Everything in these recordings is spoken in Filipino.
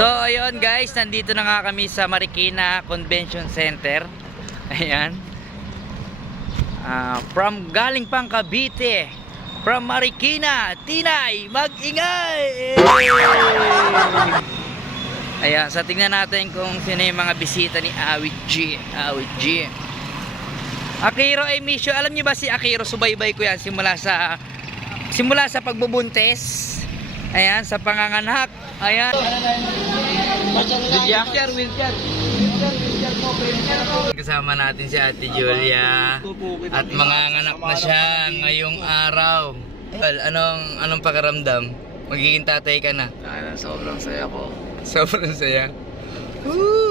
So ayun guys, nandito na nga kami sa Marikina Convention Center. Ayan. Galing pang Cavite, from Marikina, Tinay, mag-ingay! Ayan, so tingnan natin kung sino yung mga bisita ni Awit G. Akiro Emisio, alam niyo ba si Akiro? Subaybay ko yan simula sa pagbubuntis. Ayan, sa panganganak. Ayan. Kasama natin si Ate Julia at manganganak na siya ngayong araw. Well, anong pakiramdam? Magiging tatay ka na? Sobrang saya ko. Sobrang saya.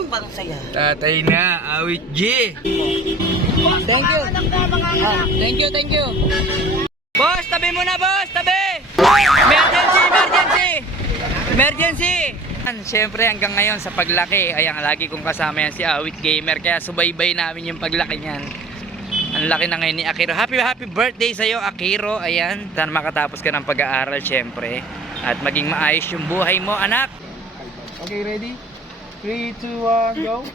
Parang saya. Tatay na, Awit G. Thank you. Thank you. Boss, tabi muna boss, tabi. Emergency. Siyempre hanggang ngayon sa paglaki, ayan, lagi kong kasama yan si Awit Gamer, kaya subaybay namin yung paglaki niyan. Ang laki na ngayon ni Akiro. Happy birthday sa'yo, Akiro. Ayan, sana makatapos ka ng pag-aaral siyempre, at maging maayos yung buhay mo, anak. Okay, ready? 3, 2, 1, go!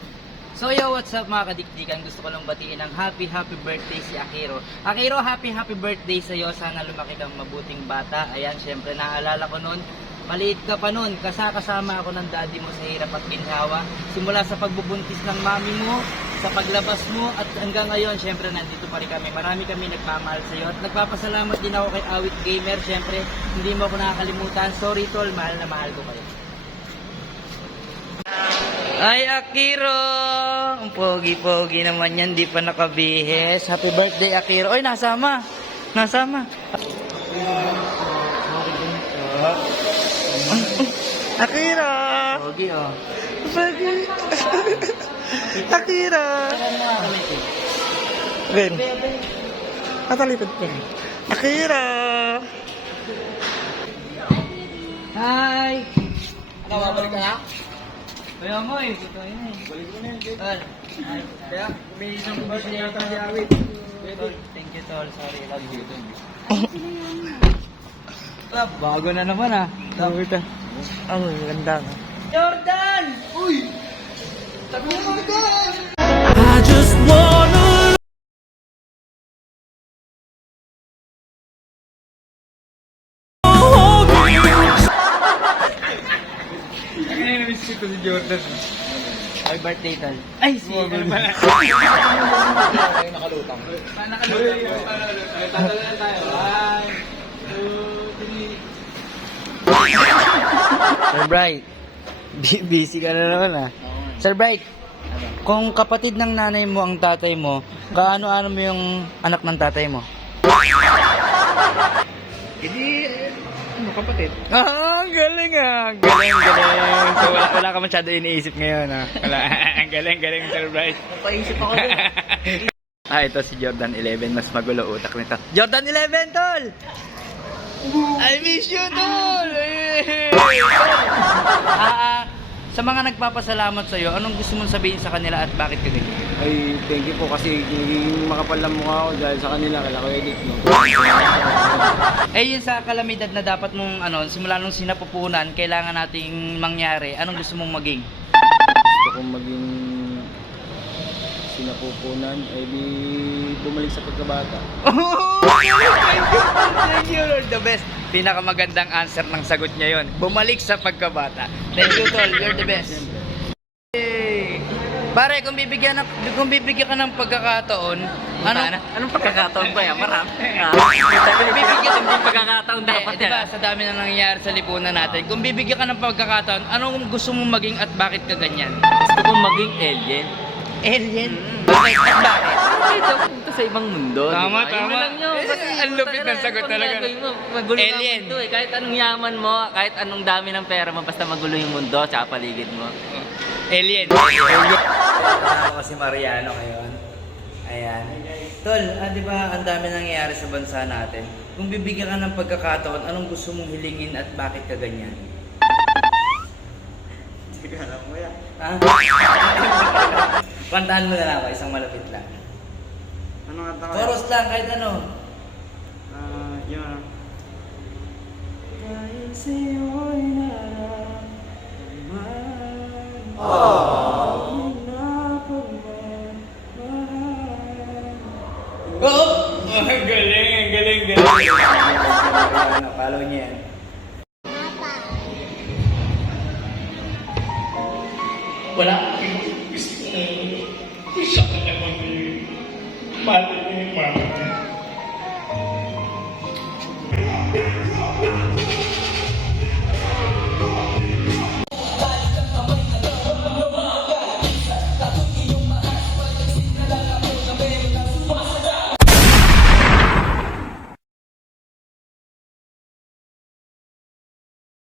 So yo, what's up mga kadikdikan? Gusto ko lang batiin ng happy birthday si Akiro. Akiro, happy birthday sa'yo. Sana lumaki kang mabuting bata. Ayan, syempre naalala ko noon, maliit ka pa noon, kasama ako ng daddy mo sa hirap at ginhawa. Simula sa pagbubuntis ng mami mo, sa paglabas mo, at hanggang ngayon, syempre nandito pa rin kami. Marami kami nagmamahal sa'yo. At nagpapasalamat din ako kay Awit Gamer. Syempre, hindi mo ako nakakalimutan. Sorry tol, mahal na mahal ko kayo. Ay, Akiro! Ang pogi-pogi naman yan, di pa nakabihis. Happy birthday, Akiro. Oy, nasama. Akiro! Pogi, oh. Pogi. Akiro! Ben. Natalipad pa rin. Akiro! Hi! Nakababalik ka na? Kaya mo eh, ito yun eh. Balik mo na yun, Jake. Kaya, may isang birthday yata si Awit. Thank you tol, sorry, love you. Bago na naman ah. Ang ganda. Jordan! Uy! Sabi mo Jordan! I just wanna Namiss ko si Jordan. Happy birthday tol. Ay, si ano pala? Ay, nakalutang. Tatalayan tayo. 1, 2, 3. Sir Bright, busy ka na naman ah. Sir Bright, kung kapatid ng nanay mo ang tatay mo, kaano-ano mo yung anak ng tatay mo? Hindi, kapatid. Ang galing ah. Galing. So wala ka masyado iniisip ngayon ah. Wala. Ang galing, Sir Bright. Paisip ako din. Ito si Jordan 11. Mas magulo utak nito. Jordan 11, tol! I miss you, tol! Sa mga nagpapasalamat sa'yo, anong gusto mong sabihin sa kanila at bakit ka ganyan? Ay, thank you po kasi makapal lang mukha ako dahil sa kanila. Kala ko edit, no? Yun sa kalamidad na dapat mong simula nung sinapupunan, kailangan nating mangyari. Anong gusto mong maging? Gusto kong maging sinapupunan, ay di bumalik sa pagkabata. Thank you, Lord. The best. Pinakamagandang answer ng sagot niya yon. Bumalik sa pagkabata. Thank you, tol. You're the best. Hey. Pare, kung bibigyan ka ng pagkakataon, Anong pagkakataon ba yan? Marami. bibigyan Hindi pagkakataon dapat diba, sa dami na nangyayari sa lipunan natin, kung bibigyan ka ng pagkakataon, anong gusto mong maging at bakit ka ganyan? Gusto kong maging alien. Alien? Bakit at bakit? Dito, punta sa ibang mundo. Tama, diba? Yun na lang yun. Kasi, Ang lupit ng sagot talaga. Magulo ang Alien. mundo eh. Kahit anong yaman mo, kahit anong dami ng pera mo, basta magulo yung mundo, tsaka paligid mo. Alien. Kasama ko si Mariano ngayon. Ayan. Tol, di ba ang dami nangyayari sa bansa natin? Kung bibigyan ka ng pagkakataon, anong gusto mong hilingin at bakit ka ganyan? Hindi ka alam mo yan. Ha? Kantahan mo na lang ako, isang malapit lang. Ano nga tayo? Chorus lang, kahit ano. Yun. Dahil sa'yo'y nararamdaman wala akong gusto na isa ka naman eh. Mahal niya yung mama